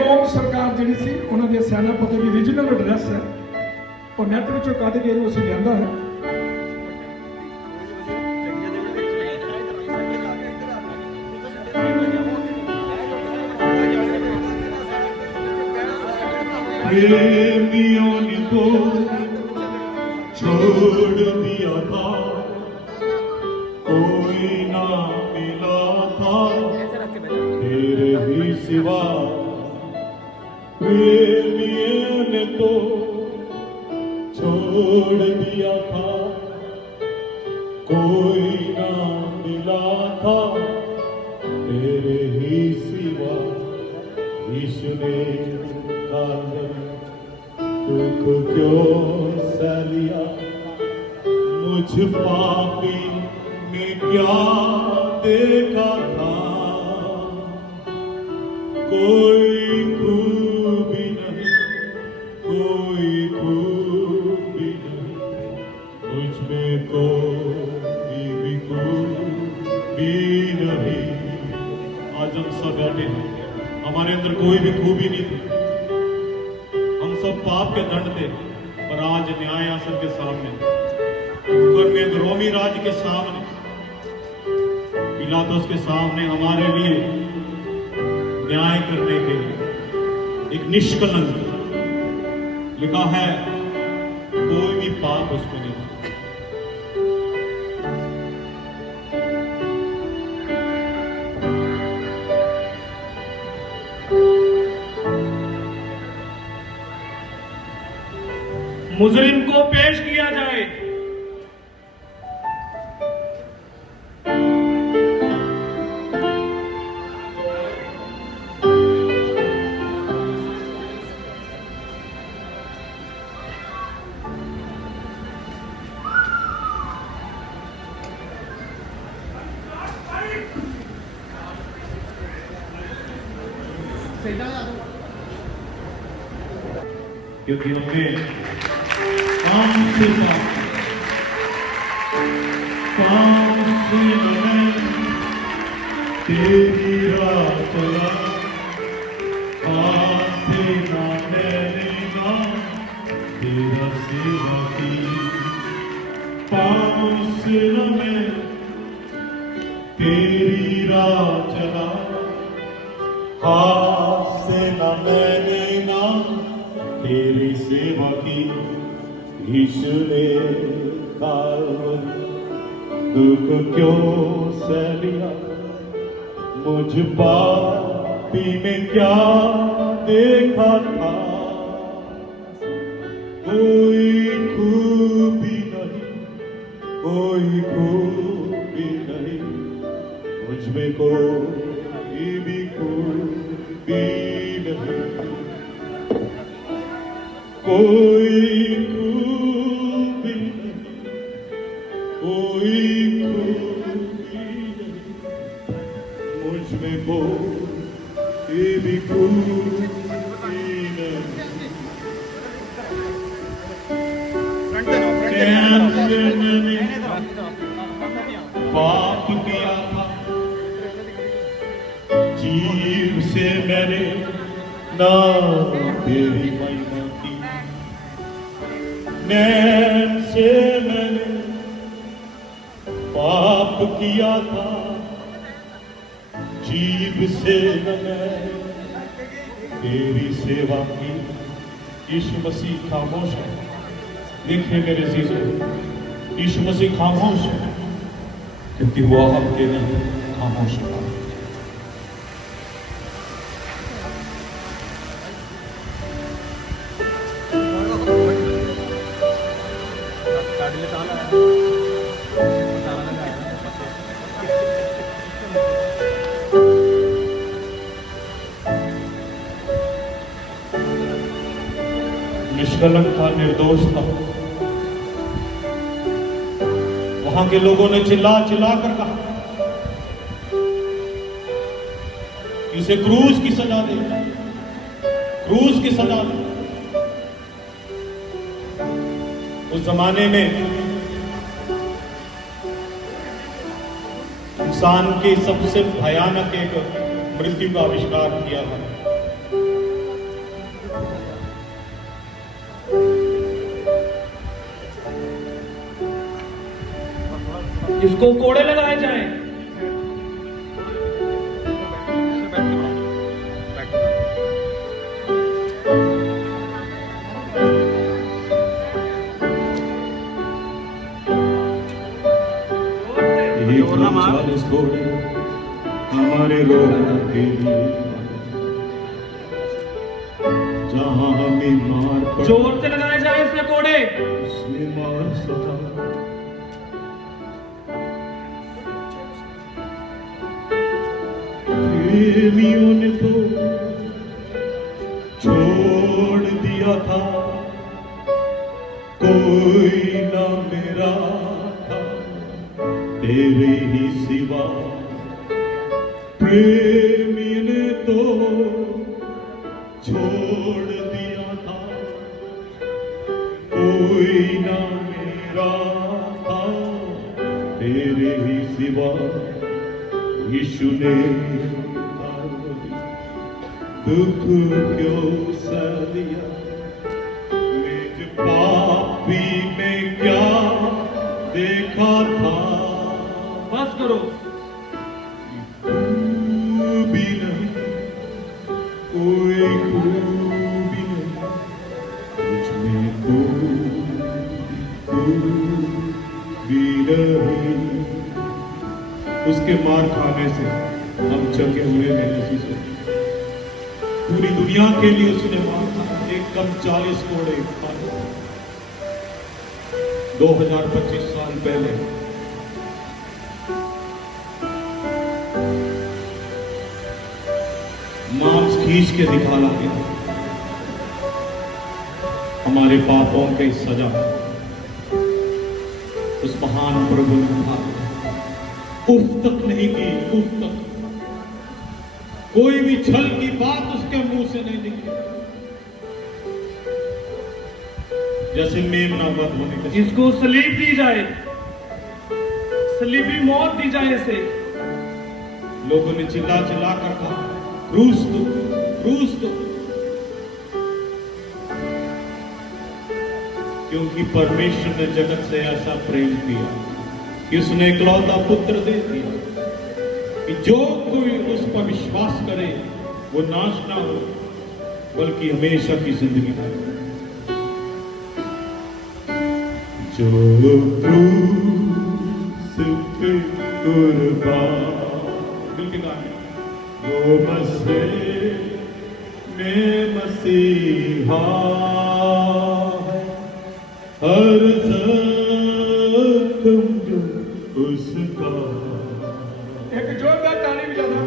रोम सरकार जी सी उन्होंने सैनापति की रीजनल एड्रैस है और नैट विचों कट के उस लिया है। प्रेमियों ने तो छोड़ दिया था, कोई ना मिला था तेरे ही सिवा। प्रेमियों ने तो छोड़ दिया था, कोई ना मिला था तेरे ही सिवा। यीशु ने दुख क्यों सह लिया, मुझ पापी में क्या देखा था। कोई खूबी नहीं, कोई खूबी नहीं, मुझ में कोई भी खूबी नहीं। आज हम सब बैठे हैं, हमारे अंदर कोई भी खूबी नहीं थी, हम सब पाप के दंड थे, पर आज न्याय आसन के सामने, ऊपर में रोमी राज के सामने, पिलातुस के सामने हमारे लिए न्याय करने के लिए एक निष्कलंक लिखा है, कोई भी पाप उसमें नहीं। मुजरिम को पेश किया जाए। क्योंकि हमने काम से मैं तेरी राह चला, हाथ से ना मैंने ना तेरा सेवा की। पाँव से न मैं तेरी राह चला, हाथ से न मैंने ना तेरी सेवा की। यीशु ने दुख क्यों सह लिया, मुझ पापी में क्या देखा था। कोई खूबी नहीं, कोई खूबी नहीं, मुझ में कोई भी खूबी नहीं। कोई खूबी नहीं, कोई खूबी नहीं, मुझ में कोई भी खूबी नहीं। मैंने पाप किया था, जीव से मैंने ना तेरी महिमा की। नैन से मैंने पाप किया था, जीव से मैंने तेरी सेवा की। यीशु मसीह खामोश है, देखिए मेरे जीजो, यीशु मसीह खामोश है क्योंकि वो आपके लिए खामोश है। निष्कलंक था, निर्दोष था। वहां के लोगों ने चिल्ला चिल्ला कर कहा कि उसे क्रूज की सजा दे, क्रूज की सजा दे। उस जमाने में इंसान की सबसे भयानक एक मृत्यु का आविष्कार किया था। इसको कोड़े लगाए जाएं। चालीस घोड़े हमारे रोग के लिए, जहां हमें मार पड़ी, जोर से लगाए जाए इसमें कोड़े। उसने मार सहा। प्रेमियों ने तो छोड़ दिया था, कोई ना मेरा था तेरे ही सिवा। प्रेमी ने तो छोड़ दिया था, कोई ना मेरा था तेरे ही सिवा। यीशु ने दुख क्यों सह लिया, मेरे पापी में क्या देखा था। बस करो। खूबी नहीं, कोई खूबी नहीं, मुझमें खूबी नहीं। उसके मार खाने से हम चके हुए नहीं सोचे। पूरी दुनिया के लिए उसने मार खाया, एक कम 40 कोड़े खाए। 2025 साल पहले मांस खींच के दिखाना गया, हमारे पापों की सजा उस महान प्रभु ने उठाया। उफ तक नहीं की, उफ तक कोई भी छल की बात उसके मुंह से नहीं निकली। जैसे मेमना वध होने का, इसको सलीब दी जाए, सलीबी मौत दी जाए इसे। लोगों ने चिल्ला चिल्ला कर कहा क्रूस दो, क्रूस दो। क्योंकि परमेश्वर ने जगत से ऐसा प्रेम किया कि उसने इकलौता पुत्र दे दिया कि जो कोई उस पर विश्वास करे वो नाश ना हो बल्कि हमेशा की जिंदगी पाए। जो क्रूस पे कुर्बान वो मसीह में मसीहा है, हर जख्म जो उसका। एक जोरदार ताली बजा दो।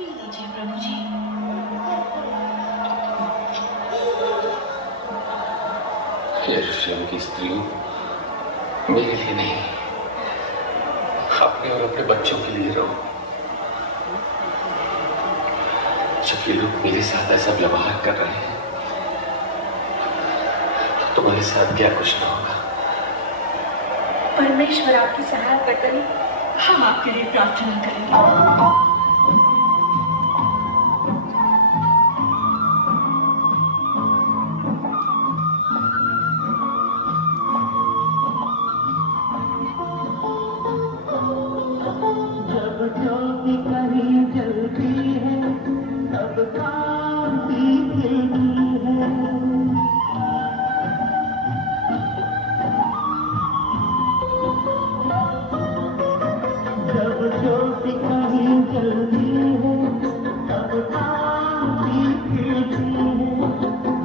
पी लीजिए प्रभु जी। यरूशलेम की स्त्रियों, मेरे लिए नहीं, अपने और अपने बच्चों के लिए रो। जब ये लोग मेरे साथ ऐसा व्यवहार कर रहे हैं तो तुम्हारे साथ क्या कुछ ना होगा। परमेश्वर आपकी सहायता करे, हम आपके लिए प्रार्थना करेंगे। जब ज्योति कहीं जलती है तब कांति खिलती है। जब ज्योति कहीं जलती है तब कांति खिलती है।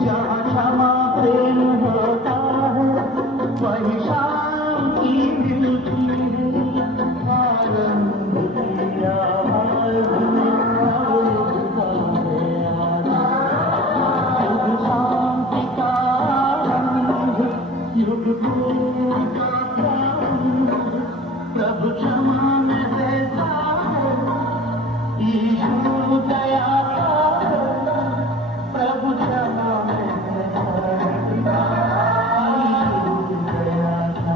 जहाँ क्षमा प्रेम होता है वही शांति मिलती है। आनंद की आवाज़ में युग शांति का आरंभ, युग प्रेम का प्रारंभ। प्रभु क्षमा में रहता है, यीशु दया का है। प्रभु क्षमा में रहता है, यीशु दया का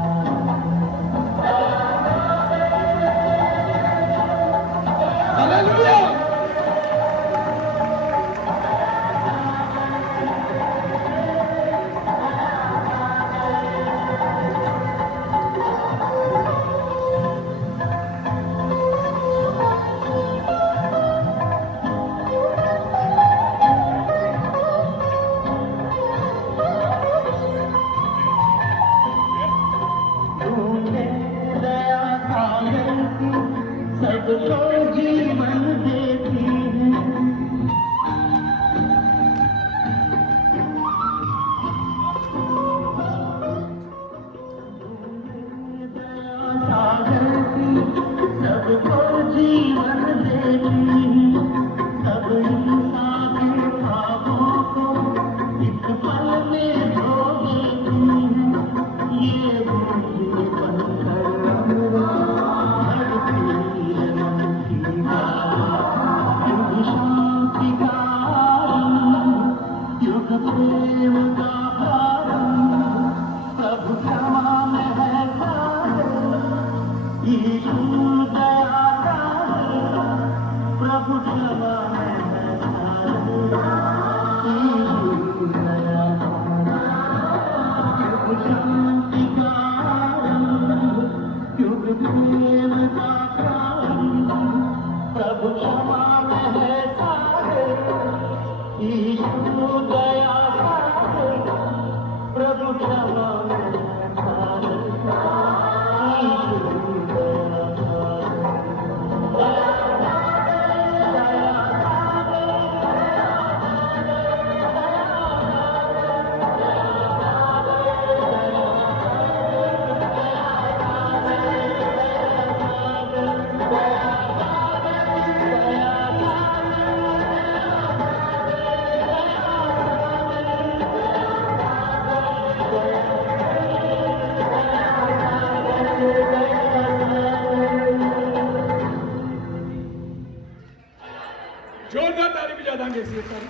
हालेलुया। तूने दया सागर की सबको जीवन देती है। तूने दया सागर की सबको जीवन देती है। सब इंसानी पापों को एक पल में धो देती है। ये बूंद बनकर धरती मन की बात। युग शांति का आरंभ, युग प्रेम का प्रारंभ। प्रभु क्षमा में है सागर, यीशु दया का है। प्रभु क्षमा में है सागर, यीशु दया का है। युग शांति का आरंभ, युग प्रेम का प्रारंभ। प्रभु क्षमा में है सागर, यीशु दया का है। प्रभु क्षमा में है सागर, यीशु दया का है। जोरदार ताली बजा देंगे इसलिए सर।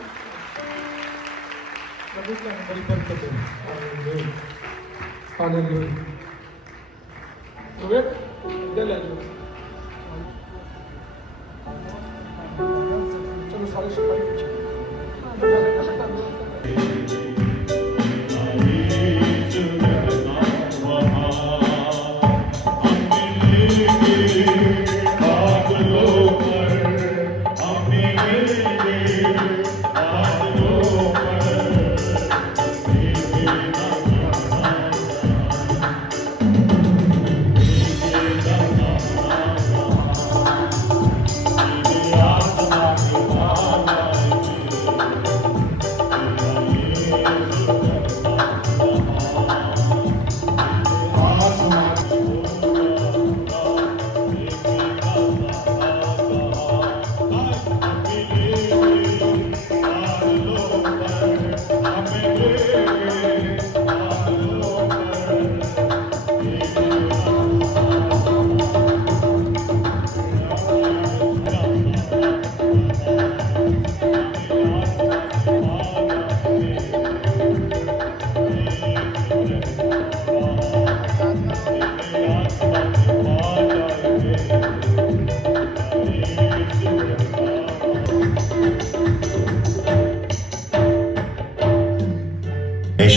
प्रभु का बड़ी बरकत है। Hallelujah, hallelujah. रोहित इधर ले जाओ। चलो सारे सिपाही पीछे। Thank you.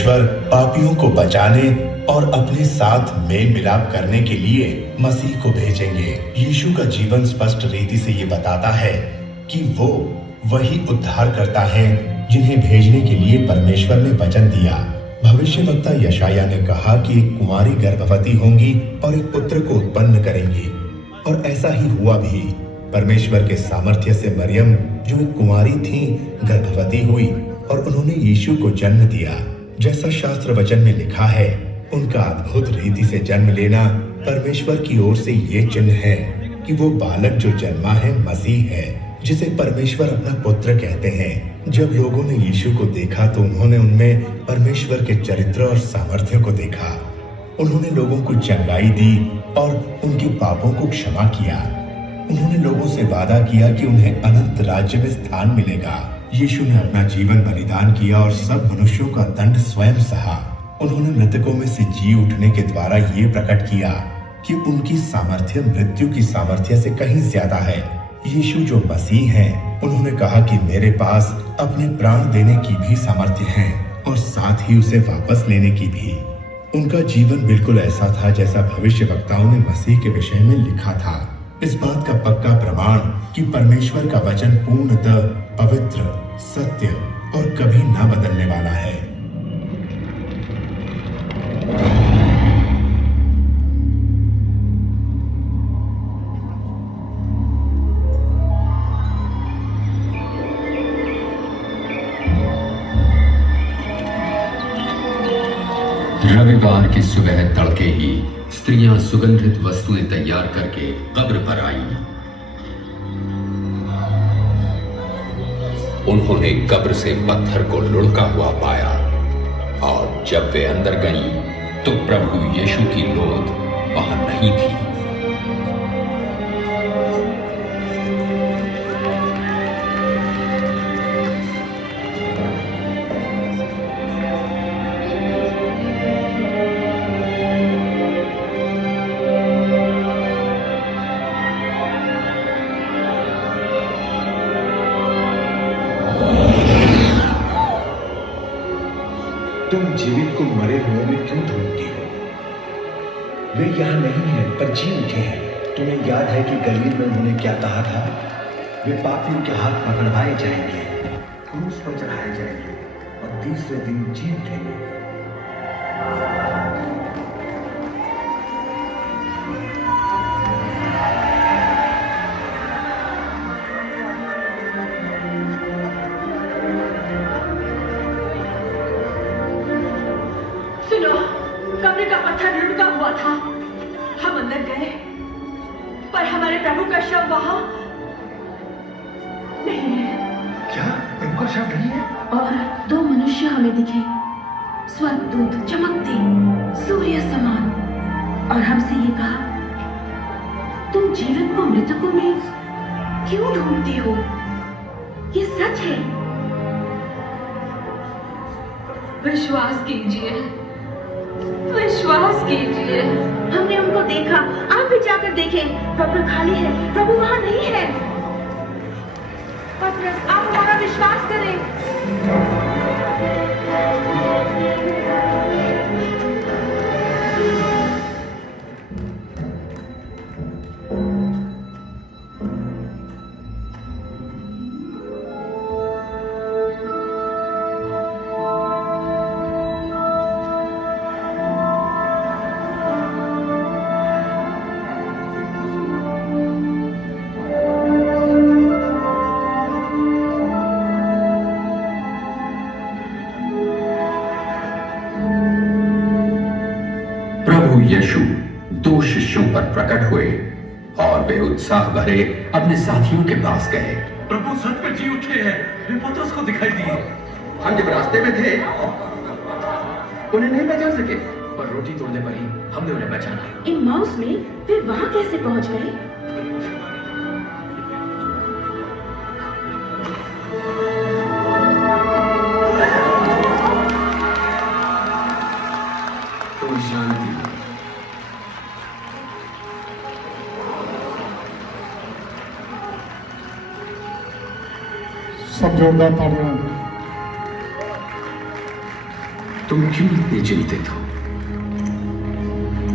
परमेश्वर पापियों को बचाने और अपने साथ मेल मिलाप करने के लिए मसीह को भेजेंगे। यीशु का जीवन स्पष्ट रीति से ये बताता है कि वो वही उद्धार करता है जिन्हें भेजने के लिए परमेश्वर ने वचन दिया। भविष्यवक्ता यशायाह ने कहा कि एक कुमारी गर्भवती होंगी और एक पुत्र को उत्पन्न करेंगी, और ऐसा ही हुआ भी। परमेश्वर के सामर्थ्य से मरियम, जो एक कुमारी थी, गर्भवती हुई और उन्होंने यीशु को जन्म दिया। जैसा शास्त्र वचन में लिखा है, उनका अद्भुत रीति से जन्म लेना परमेश्वर की ओर से ये चिन्ह है कि वो बालक जो जन्मा है मसीह है, जिसे परमेश्वर अपना पुत्र कहते हैं। जब लोगों ने यीशु को देखा तो उन्होंने उनमें परमेश्वर के चरित्र और सामर्थ्य को देखा। उन्होंने लोगों को चंगाई दी और उनके पापों को क्षमा किया। उन्होंने लोगों से वादा किया कि उन्हें अनंत राज्य में स्थान मिलेगा। यीशु ने अपना जीवन बलिदान किया और सब मनुष्यों का दंड स्वयं सहा। उन्होंने मृतकों में से जी उठने के द्वारा ये प्रकट किया कि उनकी सामर्थ्य मृत्यु की सामर्थ्य से कहीं ज्यादा है। यीशु जो मसीह हैं, उन्होंने कहा कि मेरे पास अपने प्राण देने की भी सामर्थ्य है और साथ ही उसे वापस लेने की भी। उनका जीवन बिल्कुल ऐसा था जैसा भविष्यवक्ताओं ने मसीह के विषय में लिखा था। इस बात का पक्का प्रमाण कि परमेश्वर का वचन पूर्णतः पवित्र, सत्य और कभी न बदलने वाला है। रविवार की सुबह तड़के ही स्त्रियां सुगंधित वस्तुएं तैयार करके कब्र पर आईं। उन्होंने कब्र से पत्थर को लुढ़का हुआ पाया और जब वे अंदर गईं तो प्रभु यीशु की लोथ वहां नहीं थी। तुम जीवित को मरे हुए में क्यों ढूंढती हो? वे यहाँ नहीं है पर जी उठे हैं। तुम्हें याद है कि गलील में उन्होंने क्या कहा था? वे पापियों के हाथ पकड़वाए जाएंगे, क्रूस पर चढ़ाए जाएंगे और तीसरे दिन जी उठेंगे। कब्र का पत्थर लुढ़का हुआ था। हम अंदर गए पर हमारे प्रभु का शव वहां नहीं है। क्या प्रभु का शव नहीं है? और दो मनुष्य हमें दिखे, स्वर्गदूत चमकते सूर्य समान, और हमसे ये कहा, तुम जीवन को मृतकों में क्यों ढूंढते हो? ये सच है। विश्वास कीजिए, विश्वास कीजिए। हमने उनको देखा, आप भी जाकर देखें। कब्र खाली है, प्रभु वहां नहीं है। पतरस, आप हमारा विश्वास करें। यीशु दो शिष्यों पर प्रकट हुए और वे उत्साह भरे अपने साथियों के पास गए। प्रभु सच में जी उठे हैं, वे पतरस को दिखाई दिए। हम जब रास्ते में थे उन्हें नहीं पहचान सके, पर रोटी तोड़ने पर ही हमने उन्हें पहचाना। इम्माउस में फिर वहां कैसे पहुंच गए? तो शांति। सब जोरदार तालियां। तुम क्यों इतने चिंतित हो?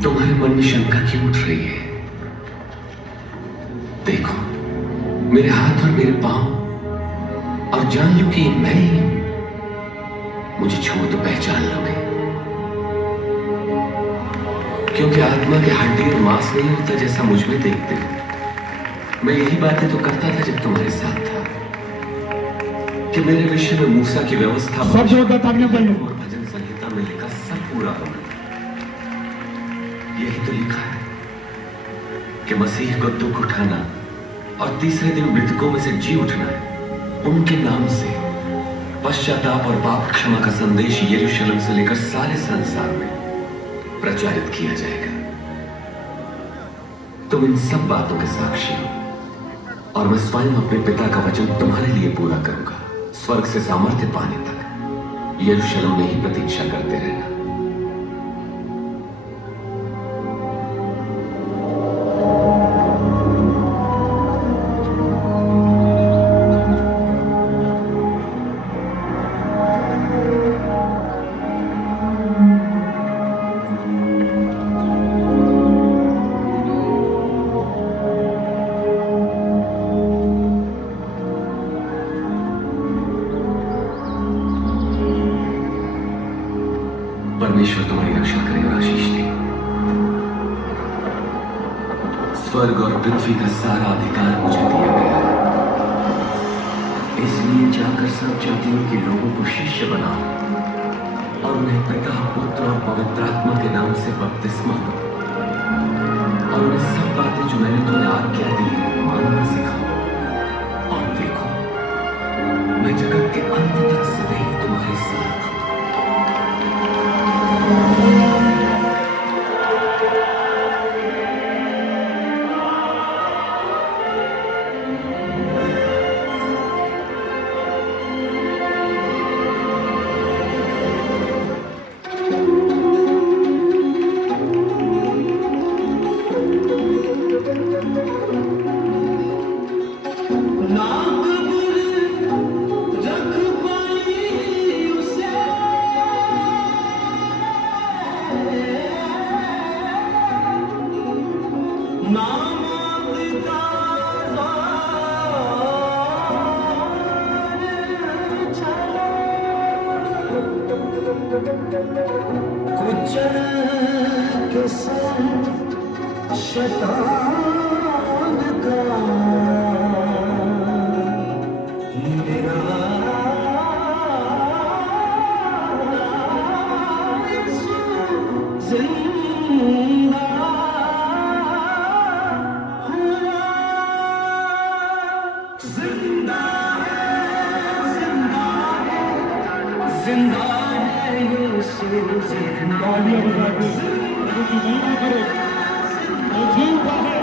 तुम्हारे मन में शंका क्यों उठ रही है? देखो, मेरे हाथ और मेरे पांव, और जान लो कि मैं ही हूं। मुझे छुओ तो पहचान लोगे, क्योंकि आत्मा के हड्डी और मांस नहीं होता जैसा मुझ में देखते हो। मैं यही बातें तो करता था जब तुम्हारे साथ था, कि मेरे विषय में मूसा की व्यवस्था सब जगह ताकने पड़ेंगे। और भजन संहिता में लिखा सब पूरा होगा। यही तो लिखा है कि मसीह को दुख उठाना और तीसरे दिन मृतकों में से जी उठना है। उनके नाम से पश्चाताप और पाप क्षमा का संदेश यरूशलेम से लेकर सारे संसार में प्रचारित किया जाएगा। तुम इन सब बातों के साक्षी हो, और मैं स्वयं अपने पिता का वचन तुम्हारे लिए पूरा करूंगा। स्वर्ग से सामर्थ्य पाने तक यरूशलेम में ही प्रतीक्षा करते रहना। परमेश्वर तुम्हारी रक्षा करे और आशीष दे। स्वर्ग और पृथ्वी का सारा अधिकार मुझे दिया गया है, इसलिए जाकर सब जातियों के लोगों को शिष्य बनाओ और उन्हें पिता, पुत्र और पवित्र आत्मा के नाम से बपतिस्मा दो, और उन्हें सब बातें जो मैंने तुम्हें आज्ञा दी है मानना सिखाओ। और देखो, मैं जगत के अंत तक सदैव तुम्हारे साथ हूं। जिंदा है,